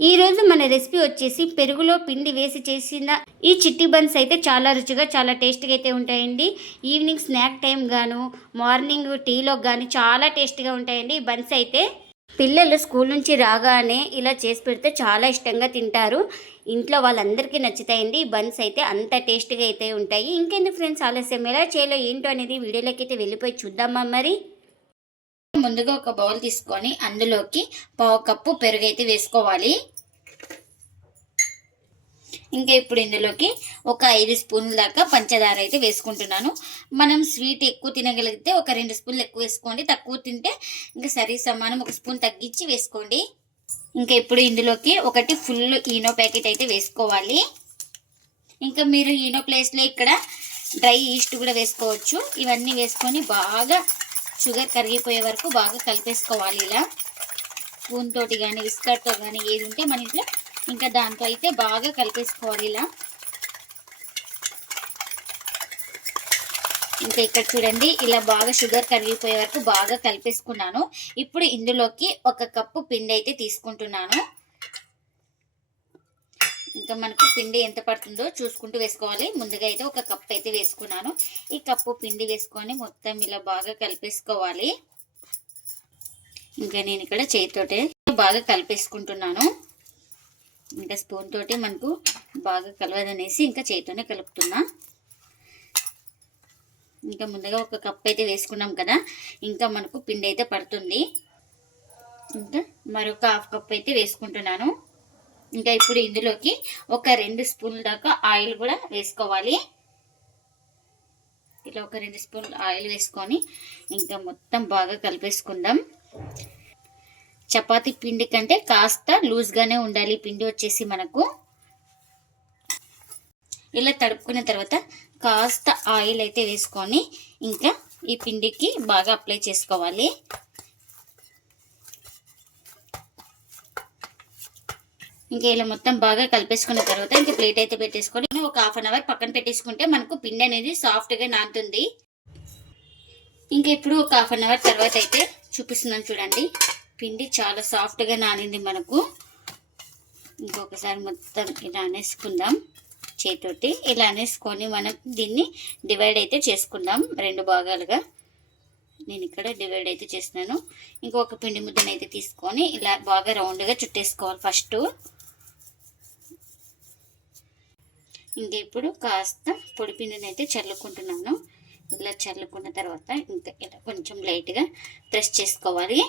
ఈరోజు మన రెసిపీ వచ్చేసి పెరుగులో పిండి వేసి చేసిన ఈ చిట్టి బన్స్ అయితే చాలా రుచిగా చాలా టేస్టీగా అయితే ఉంటాయండి. ఈవినింగ్ స్నాక్ టైం గాను మార్నింగ్ టీలో కానీ చాలా టేస్టీగా ఉంటాయండి ఈ బన్స్ అయితే. పిల్లలు స్కూల్ నుంచి రాగానే ఇలా చేసి పెడితే చాలా ఇష్టంగా తింటారు. ఇంట్లో వాళ్ళందరికీ నచ్చుతాయండి ఈ బన్స్ అయితే, అంత టేస్టీగా అయితే ఉంటాయి. ఇంకెందుకు ఫ్రెండ్స్ ఆలస్యం, ఎలా చేయాలో ఏంటో అనేది వీడియోలోకి అయితే వెళ్ళిపోయి చూద్దామా మరి. ముందుగా ఒక బౌల్ తీసుకొని అందులోకి 1/2 కప్పు పెరుగు అయితే వేసుకోవాలి. ఇంకా ఇప్పుడు ఇందులోకి ఒక 5 స్పూన్ల దాకా పంచదార అయితే వేసుకుంటున్నాను. మనం స్వీట్ ఎక్కువ తినగలిగితే ఒక 2 స్పూన్లు ఎక్కువ వేసుకోండి, తక్కువ తింటే ఇంకా సరి సమానం 1 స్పూన్ తగ్గించి వేసుకోండి. ఇంకా ఇప్పుడు ఇందులోకి ఒకటి ఫుల్ ఈనో ప్యాకెట్ అయితే వేసుకోవాలి. ఇంకా మీరు ఈనో ప్లేస్లో ఇక్కడ డ్రై ఈస్ట్ కూడా వేసుకోవచ్చు. ఇవన్నీ వేసుకొని బాగా షుగర్ కరిగిపోయే వరకు బాగా కలిపేసుకోవాలి. ఇలా స్పూన్ తోటి కానీ విస్కర్తో కానీ ఏది ఉంటే మన ఇంట్లో ఇంకా దాంతో అయితే బాగా కలిపేసుకోవాలి. ఇలా ఇంకా ఇక్కడ చూడండి, ఇలా బాగా షుగర్ కరిగిపోయే వరకు బాగా కలిపేసుకున్నాను. ఇప్పుడు ఇందులోకి 1 కప్పు పిండి అయితే తీసుకుంటున్నాను. ఇంకా మనకు పిండి ఎంత పడుతుందో చూసుకుంటూ వేసుకోవాలి. ముందుగా అయితే 1 కప్పు అయితే వేసుకున్నాను. ఈ కప్పు పిండి వేసుకొని మొత్తం ఇలా బాగా కలిపేసుకోవాలి. ఇంకా నేను ఇక్కడ చేతితోటే బాగా కలిపేసుకుంటున్నాను. ఇంకా స్పూన్ తోటి మనకు బాగా కలవదనేసి ఇంకా చేతితోనే కలుపుతున్నా. ఇంకా ముందుగా 1 కప్పు అయితే వేసుకున్నాం కదా, ఇంకా మనకు పిండి అయితే పడుతుంది. ఇంకా మరొక 1/2 కప్పు అయితే వేసుకుంటున్నాను. ఇంకా ఇప్పుడు ఇందులోకి ఒక 2 స్పూన్ల దాకా ఆయిల్ కూడా వేసుకోవాలి. ఇలా ఒక 2 స్పూన్ల ఆయిల్ వేసుకొని ఇంకా మొత్తం బాగా కలిపేసుకుందాం. చపాతీ పిండి కంటే కాస్త లూజ్గానే ఉండాలి పిండి వచ్చేసి మనకు. ఇలా తడుపుకున్న తర్వాత కాస్త ఆయిల్ అయితే వేసుకొని ఇంకా ఈ పిండికి బాగా అప్లై చేసుకోవాలి. ఇంకా ఇలా మొత్తం బాగా కలిపేసుకున్న తర్వాత ఇంకా ప్లేట్ అయితే పెట్టేసుకొని ఒక 1/2 అవర్ పక్కన పెట్టేసుకుంటే మనకు పిండి అనేది సాఫ్ట్గా నానుతుంది. ఇంకా ఇప్పుడు ఒక 1/2 అవర్ తర్వాత అయితే చూపిస్తున్నాను చూడండి, పిండి చాలా సాఫ్ట్గా నానింది మనకు. ఇంకొకసారి మొత్తం ఇలా అనేసుకుందాం చేతితోటి. ఇలా అనేసుకొని మనం దీన్ని డివైడ్ అయితే చేసుకుందాం 2 భాగాలుగా. నేను ఇక్కడ డివైడ్ అయితే చేస్తున్నాను. ఇంకొక పిండి ముద్దను అయితే తీసుకొని ఇలా బాగా రౌండ్గా చుట్టేసుకోవాలి ఫస్ట్. ఇంకా ఇప్పుడు కాస్త పొడి పిండిని అయితే చల్లుకుంటున్నాను. ఇలా చల్లుకున్న తర్వాత ఇంకా ఇలా కొంచెం లైట్గా ప్రెస్ చేసుకోవాలి.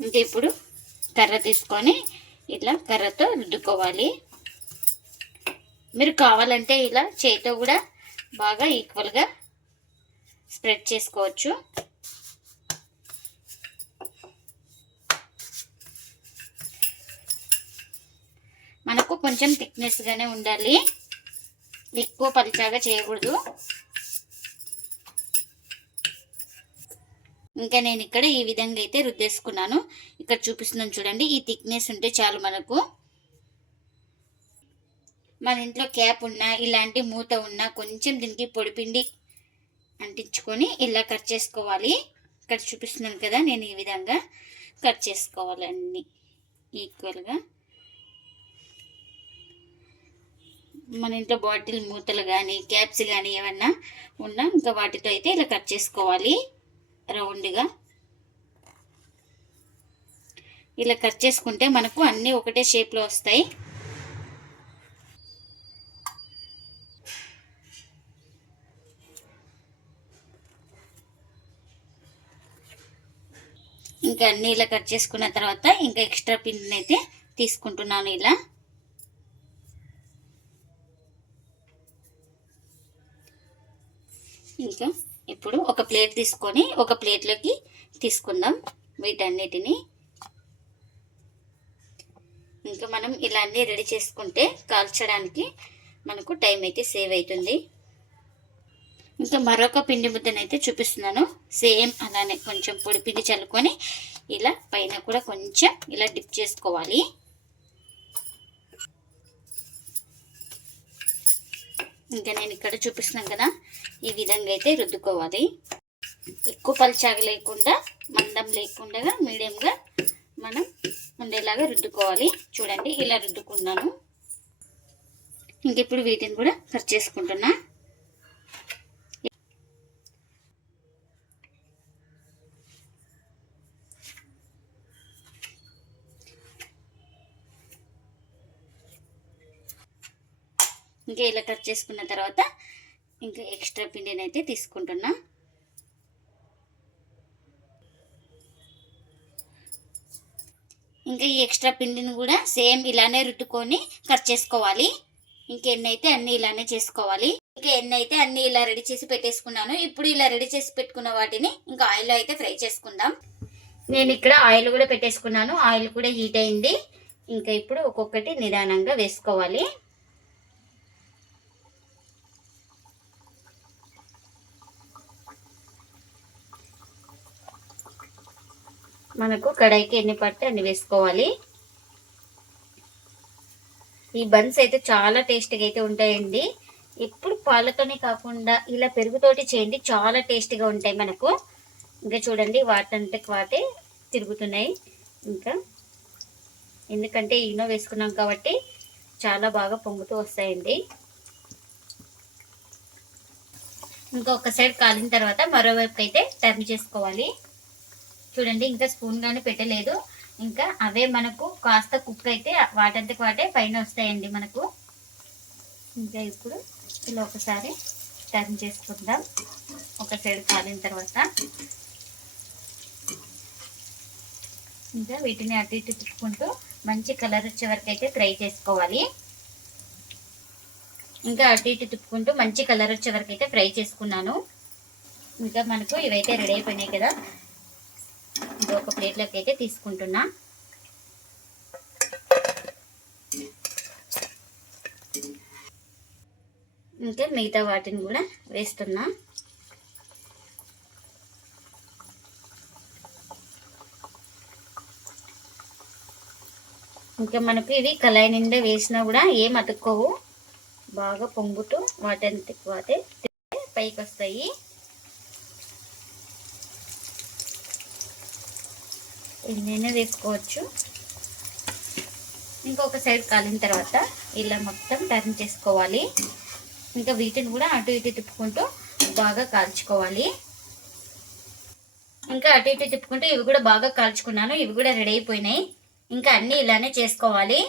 ఇంకా ఇప్పుడు కర్ర తీసుకొని ఇలా కర్రతో రుద్దుకోవాలి. మీరు కావాలంటే ఇలా చేతితో కూడా బాగా ఈక్వల్గా స్ప్రెడ్ చేసుకోవచ్చు. మనకు కొంచెం థిక్నెస్గానే ఉండాలి, ఎక్కువ పలుచగా చేయకూడదు. ఇంకా నేను ఇక్కడ ఈ విధంగా అయితే రుద్దేసుకున్నాను. ఇక్కడ చూపిస్తున్నాను చూడండి, ఈ థిక్నెస్ ఉంటే చాలు మనకు. మన ఇంట్లో క్యాప్ ఉన్నా ఇలాంటి మూత ఉన్నా కొంచెం దీనికి పొడిపిండి అంటించుకొని ఇలా కట్ చేసుకోవాలి. ఇక్కడ చూపిస్తున్నాను కదా, నేను ఈ విధంగా కట్ చేసుకోవాలి అన్నీ ఈక్వల్గా. మన ఇంట్లో బాటిల్ మూతలు కానీ క్యాప్స్ కానీ ఏమన్నా ఉన్నా ఇంకా వాటితో అయితే ఇలా కట్ చేసుకోవాలి రౌండ్గా. ఇలా కట్ చేసుకుంటే మనకు అన్నీ ఒకటే షేప్లో వస్తాయి. ఇంకా అన్నీ ఇలా కట్ చేసుకున్న తర్వాత ఇంకా ఎక్స్ట్రా పిండిని అయితే తీసుకుంటున్నాను ఇలా. ఇంకా ఇప్పుడు ఒక ప్లేట్ తీసుకొని ఒక ప్లేట్లోకి తీసుకుందాం వీటన్నిటిని. ఇంకా మనం ఇలా అన్నీ రెడీ చేసుకుంటే కాల్చడానికి మనకు టైం అయితే సేవ్ అవుతుంది. ఇంకా మరొక పిండి ముద్దనైతే చూపిస్తున్నాను. సేమ్ అలానే కొంచెం పొడి పిండి చల్లుకొని ఇలా పైన కూడా కొంచెం ఇలా డిప్ చేసుకోవాలి. ఇంకా నేను ఇక్కడ చూపిస్తున్నాను కదా, ఈ విధంగా అయితే రుద్దుకోవాలి. ఎక్కువ పలుచగా లేకుండా మందం లేకుండా మీడియంగా మనం ఉండేలాగా రుద్దుకోవాలి. చూడండి ఇలా రుద్దుకున్నాను. ఇంక ఇప్పుడు వీటిని కూడా కట్ చేసుకుంటున్నా. ఇంకా ఇలా కట్ చేసుకున్న తర్వాత ఇంకా ఎక్స్ట్రా పిండిని అయితే తీసుకుంటున్నా. ఇంకా ఈ ఎక్స్ట్రా పిండిని కూడా సేమ్ ఇలానే రుద్దుకొని కట్ చేసుకోవాలి. ఇంకా ఎన్ని అయితే అన్ని ఇలానే చేసుకోవాలి. ఇంకా ఎన్ని అయితే అన్ని ఇలా రెడీ చేసి పెట్టేసుకున్నాను. ఇప్పుడు ఇలా రెడీ చేసి పెట్టుకున్న వాటిని ఇంకా ఆయిల్లో అయితే ఫ్రై చేసుకుందాం. నేను ఇక్కడ ఆయిల్ కూడా పెట్టేసుకున్నాను. ఆయిల్ కూడా హీట్ అయింది. ఇంకా ఇప్పుడు ఒక్కొక్కటి నిదానంగా వేసుకోవాలి. మనకు కడాయికి ఎన్ని పడితే అన్ని వేసుకోవాలి. ఈ బన్స్ అయితే చాలా టేస్టీగా అయితే ఉంటాయండి. ఎప్పుడు పాలతోనే కాకుండా ఇలా పెరుగుతోటి చేయండి, చాలా టేస్టీగా ఉంటాయి మనకు. ఇంకా చూడండి వాటంతకి వాటే తిరుగుతున్నాయి. ఇంకా ఎందుకంటే ఈనో వేసుకున్నాం కాబట్టి చాలా బాగా పొంగుతూ వస్తాయండి. ఇంకా ఒక సైడ్ కాలిన తర్వాత మరోవైపు అయితే టర్న్ చేసుకోవాలి. చూడండి ఇంకా స్పూన్ గానీ పెట్టలేదు. ఇంకా అవే మనకు కాస్త కుక్ అయితే వాటంతకు వాటే పైన వస్తాయండి మనకు. ఇంకా ఇప్పుడు ఇలా ఒకసారి టర్న్ చేసుకుందాం. ఒక సైడ్ కాలిన తర్వాత ఇంకా వీటిని అటు ఇటు తిప్పుకుంటూ మంచి కలర్ వచ్చే వరకు అయితే ఫ్రై చేసుకోవాలి. ఇంకా అటు ఇటు తిప్పుకుంటూ మంచి కలర్ వచ్చే వరకు అయితే ఫ్రై చేసుకున్నాను. ఇంకా మనకు ఇవైతే రెడీ అయిపోయినాయి కదా. ఒక ప్లేట్లోకి అయితే తీసుకుంటున్నా. ఇంకా మిగతా వాటిని కూడా వేస్తున్నా. ఇంకా మనకు ఇవి కళాయి నిండా వేసినా కూడా ఏం అతుక్కోవు, బాగా పొంగుతూ వాటంతకి వాటే పైకి వస్తాయి. ఎన్నైనా వేసుకోవచ్చు. ఇంకొక సైడ్ కాలిన తర్వాత ఇలా మొత్తం టర్న్ చేసుకోవాలి. ఇంకా వీటిని కూడా అటు ఇటు తిప్పుకుంటూ బాగా కాల్చుకోవాలి. ఇంకా అటు ఇటు తిప్పుకుంటూ ఇవి కూడా బాగా కాల్చుకున్నాను. ఇవి కూడా రెడీ అయిపోయినాయి. ఇంకా అన్నీ ఇలానే చేసుకోవాలి.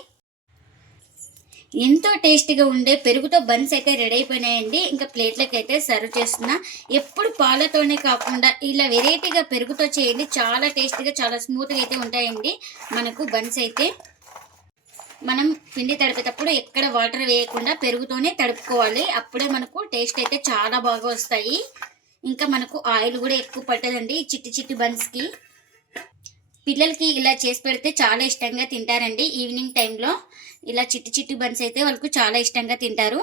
ఎంతో టేస్టీగా ఉండే పెరుగుతో బన్స్ అయితే రెడీ అయిపోయినాయండి. ఇంకా ప్లేట్లకి అయితే సర్వ్ చేస్తున్నా. ఎప్పుడు పాలతోనే కాకుండా ఇలా వెరైటీగా పెరుగుతో చేయండి, చాలా టేస్టీగా చాలా స్మూత్గా అయితే ఉంటాయండి మనకు బన్స్ అయితే. మనం పిండి తడిపేటప్పుడు ఎక్కడ వాటర్ వేయకుండా పెరుగుతోనే తడుపుకోవాలి. అప్పుడే మనకు టేస్ట్ అయితే చాలా బాగా వస్తాయి. ఇంకా మనకు ఆయిల్ కూడా ఎక్కువ పట్టదండి చిట్టి చిట్టి బన్స్కి. పిల్లలకి ఇలా చేసి పెడితే చాలా ఇష్టంగా తింటారండి. ఈవినింగ్ టైంలో ఇలా చిట్టి చిట్టి బన్స్ అయితే వాళ్ళకు చాలా ఇష్టంగా తింటారు.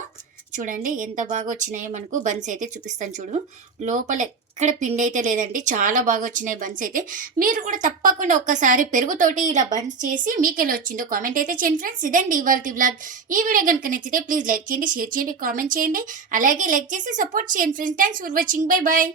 చూడండి ఎంత బాగా వచ్చినాయో మనకు బన్స్ అయితే చూపిస్తాను చూడు. లోపల ఎక్కడ పిండి అయితే లేదండి, చాలా బాగా వచ్చినాయి బన్స్ అయితే. మీరు కూడా తప్పకుండా ఒక్కసారి పెరుగుతోటి ఇలా బన్స్ చేసి మీకు ఎలా వచ్చిందో కామెంట్ అయితే చేయండి ఫ్రెండ్స్. ఇదండి ఇవాల్టి వ్లాగ్. ఈ వీడియో కనుక నచ్చితే ప్లీజ్ లైక్ చేయండి, షేర్ చేయండి, కామెంట్ చేయండి. అలాగే లైక్ చేసి సపోర్ట్ చేయండి friends. Thanks for watching. Bye bye.